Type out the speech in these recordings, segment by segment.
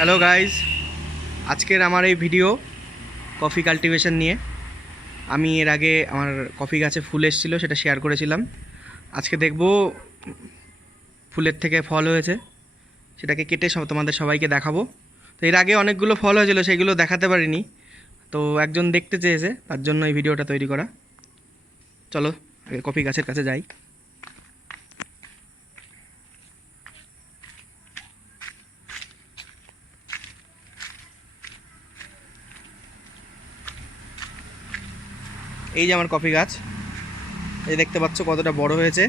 Hello guys, আজকের আমার এই ভিডিও কফি কাল্টিভেশন নিয়ে। আমি এর আগে আমার কফি গাছে ফুল এসেছিলো, সেটা শেয়ার করেছিলাম। আজকে দেখব ফুলের থেকে ফল হয়েছে, সেটাকে কেটে তোমাদের সবাইকে দেখাবো। তো এর আগে অনেকগুলো ফল হয়েছিল, সেইগুলো দেখাতে পারিনি, তো একজন দেখতে চেয়েছে, তার জন্য এই ভিডিওটা তৈরি করা। চলো আগে কফি গাছের কাছে যাই। এই যে আমার কফি গাছ, এই দেখতে পাচ্ছ কতটা বড় হয়েছে।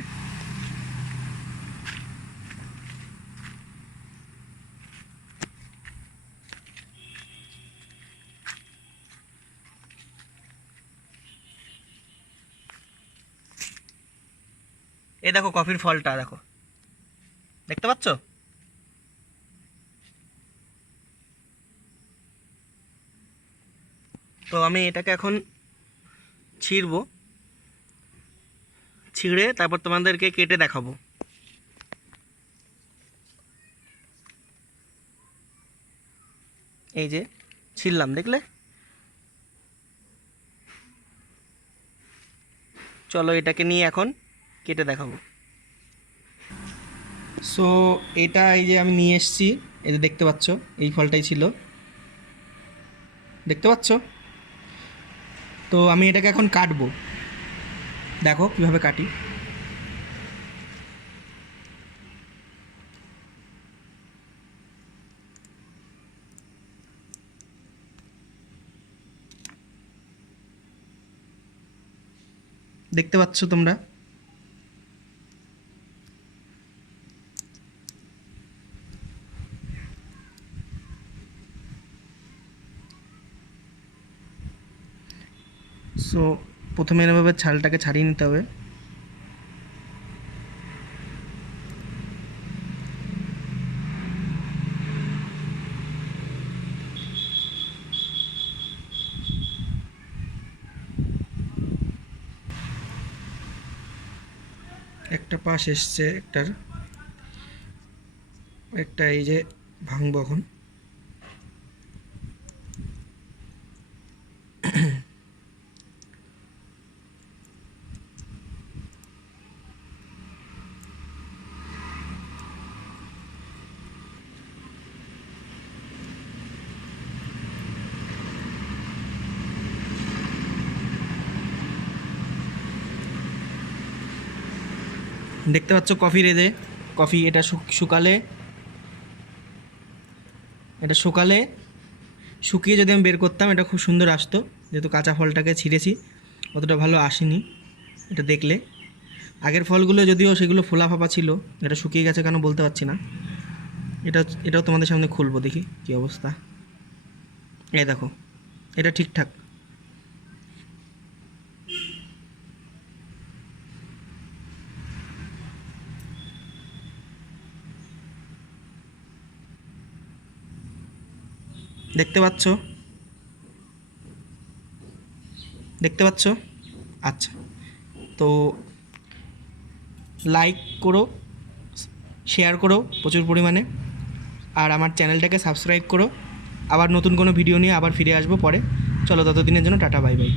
এই দেখো কফির ফলটা দেখো, দেখতে পাচ্ছ? তো আমি এটাকে এখন ছিঁড়বো, ছিঁড়ে তারপর তোমাদেরকে কেটে দেখাবো। এই যে ছিঁড়লাম, দেখলে? চলো এটাকে নিয়ে এখন কেটে দেখাবো। সো এটা এই যে আমি নিয়ে এসেছি, এই যে দেখতে পাচ্ছ, এই ফলটাই ছিল, দেখতে পাচ্ছ? তো আমি এটাকে এখন কাটবো, দেখো কিভাবে কাটি। দেখতে পাচ্ছ তোমরা? সো প্রথমে এভাবে ছালটাকে ছাড়িয়ে নিতে হবে। একটা পাশ এসছে একটার, একটা এই যে ভাঙবো এখন। দেখতে পাচ্ছ কফি রেদে, কফি এটা শুকালে, এটা শুকিয়ে যদি আমি বের করতাম, এটা খুব সুন্দর আসতো। যেহেতু কাঁচা ফলটাকে ছিঁড়েছি, অতটা ভালো আসেনি এটা দেখলে। আগের ফলগুলো যদিও সেগুলো ফোলা ফাঁপা ছিল, এটা শুকিয়ে গেছে কেন বলতে পারছি না। এটাও তোমাদের সামনে খুলবো, দেখি কী অবস্থা। এই দেখো, এটা ঠিকঠাক। দেখতে পাচ্ছ? দেখতে পাচ্ছ? আচ্ছা, তো লাইক করো, শেয়ার করো প্রচুর পরিমাণে, আর আমার চ্যানেলটাকে সাবস্ক্রাইব করো। আবার নতুন কোনো ভিডিও নিয়ে আবার ফিরে আসবো পরে। চলো, ততদিনের জন্য টাটা, বাই বাই।